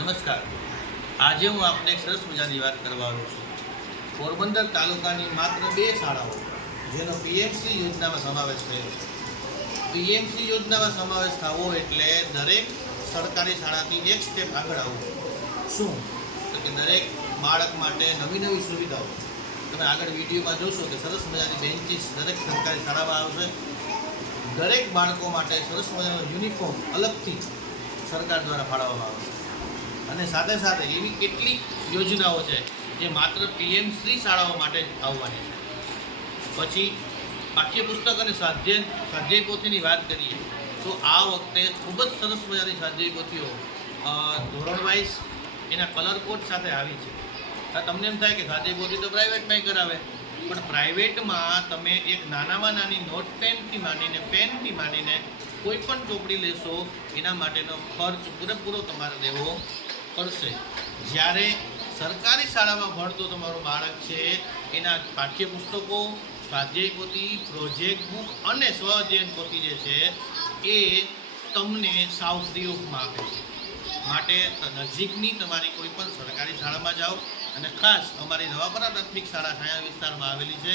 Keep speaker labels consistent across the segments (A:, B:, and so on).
A: નમસ્કાર. આજે હું આપને એક સરસ મજાની વાત કરવા આવ્યો છું. પોરબંદર તાલુકાની માત્ર બે શાળાઓ, જેનો પીએમસી યોજનામાં સમાવેશ થયો છે. પીએમસી યોજનામાં સમાવેશ થવો એટલે દરેક સરકારી શાળાથી એક સ્ટેપ આગળ આવવું. શું? તો કે દરેક બાળક માટે નવી નવી સુવિધાઓ. તમે આગળ વિડીયોમાં જોશો કે સરસ મજાની બેન્ચીસ દરેક સરકારી શાળામાં આવશે. દરેક બાળકો માટે સરસ મજાનો યુનિફોર્મ અલગથી સરકાર દ્વારા ફાળવવામાં આવશે. અને સાથે સાથે એવી કેટલીક યોજનાઓ છે જે માત્ર પીએમ શ્રી શાળાઓ માટે આવવાની છે. પછી પાઠ્યપુસ્તક અને સ્વાધ્યાય સ્વાધ્યાય પોથીની વાત કરીએ, તો આ વખતે ખૂબ જ સરસ મજાની સ્વાધ્યાય પોથીઓ ધોરણ વાઇઝ એના કલર કોડ સાથે આવી છે. તમને એમ થાય કે સ્વાધ્યાય પોથી તો પ્રાઇવેટમાં કરાવે, પણ પ્રાઇવેટમાં તમે એક નાનામાં નાની નોટ પેનથી માંડીને પેનથી માંડીને કોઈ પણ ચોપડી લેશો, એના માટેનો ખર્ચ પૂરેપૂરો તમારે દેવો. પડશે. જ્યારે સરકારી શાળામાં ભણતો તમારો બાળક છે, એના પાઠ્યપુસ્તકો, સ્વાધ્યાય પોથી પ્રોજેક્ટ બુક અને સ્વ અધ્યયન જે છે, એ તમને સાવ ફ્રી આપે છે. માટે નજીકની તમારી કોઈ પણ સરકારી શાળામાં જાઓ અને ખાસ અમારી નવાપરા પ્રાથમિક શાળા છાયા વિસ્તારમાં આવેલી છે.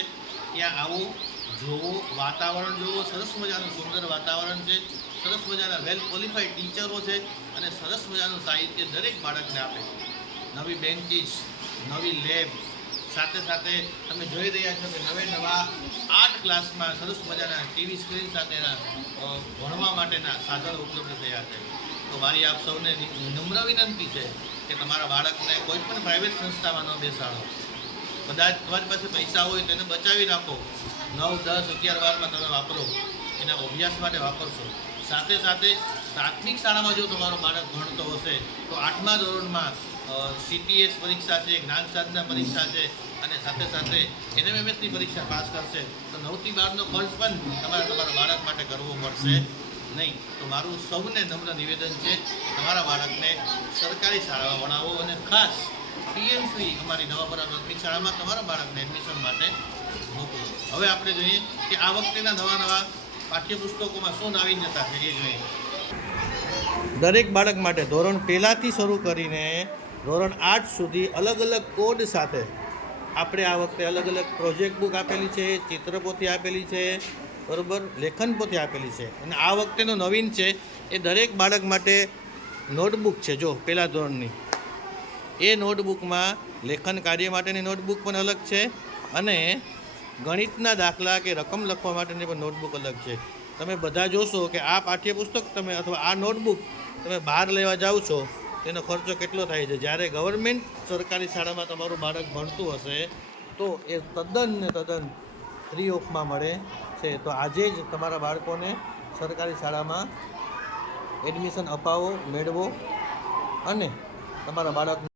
A: ત્યાં આવો જોવો, વાતાવરણ જોવો, સરસ મજાનું સુંદર વાતાવરણ છે. સરસ મજાના વેલ ક્વોલિફાઈડ ટીચરો છે અને સરસ મજાનું સાહિત્ય દરેક બાળકને આપે છે. નવી બેન્ચીસ નવી લેબ સાથે સાથે તમે જોઈ રહ્યા છો કે નવે નવા આર્ટ ક્લાસમાં સરસ મજાના ટીવી સ્ક્રીન સાથેના ભણવા માટેના સાધનો ઉપલબ્ધ થયા છે. તો મારી આપ સૌને નમ્ર વિનંતી છે કે તમારા બાળકને કોઈ પણ પ્રાઇવેટ સંસ્થામાં ન બેસાડો. કદાચ તમારી પાસે પૈસા હોય તો એને બચાવી રાખો. નવ, દસ, અગિયાર, બારમાં તમે વાપરો, એના અભ્યાસ માટે વાપરશો. સાથે સાથે પ્રાથમિક શાળામાં જો તમારો બાળક ભણતો હશે, તો આઠમા ધોરણમાં સીટીએસ પરીક્ષા છે, જ્ઞાન સાધના પરીક્ષા છે, અને સાથે સાથે એનએમએમએસની પરીક્ષા પાસ કરશે, તો નવથી બારનો ખર્ચ પણ તમારે તમારા બાળક માટે કરવો પડશે નહીં. તો મારું સૌને નમ્ર નિવેદન છે, તમારા બાળકને સરકારી શાળામાં ભણાવો અને ખાસ શ્રી અમારી નવાપરા પ્રાથમિક શાળામાં તમારા બાળકને એડમિશન માટે મોકલો. હવે આપણે જોઈએ કે આ વખતેના નવા નવા પાઠ્યપુસ્તકોમાં શું નાવીન્યતા છે એ જોઈએ. દરેક બાળક માટે ધોરણ પહેલાંથી શરૂ કરીને ધોરણ આઠ સુધી અલગ અલગ કોડ સાથે આપણે આ વખતે અલગ અલગ પ્રોજેક્ટ બુક આપેલી છે ચિત્રપોથી આપેલી છે, બરોબર? લેખન પોથી આપેલી છે. અને આ વખતેનો નવીન છે એ દરેક બાળક માટે નોટબુક છે, જો પહેલા ધોરણની. એ નોટબુકમાં લેખન કાર્ય માટેની નોટબુક પણ અલગ છે અને ગણિતના દાખલા કે રકમ લખવા માટેની પણ નોટબુક અલગ છે. તમે બધા જોશો કે આ પાઠ્યપુસ્તક તમે અથવા આ નોટબુક તમે બહાર લેવા જાઓ છો, તેનો ખર્ચો કેટલો થાય છે? જ્યારે ગવર્મેન્ટ સરકારી શાળામાં તમારું બાળક ભણતું હશે, તો એ તદ્દન ને તદ્દન ફ્રી ઓફમાં મળે છે. તો આજે જ તમારા બાળકોને સરકારી શાળામાં એડમિશન અપાવો, મેળવો અને તમારા બાળક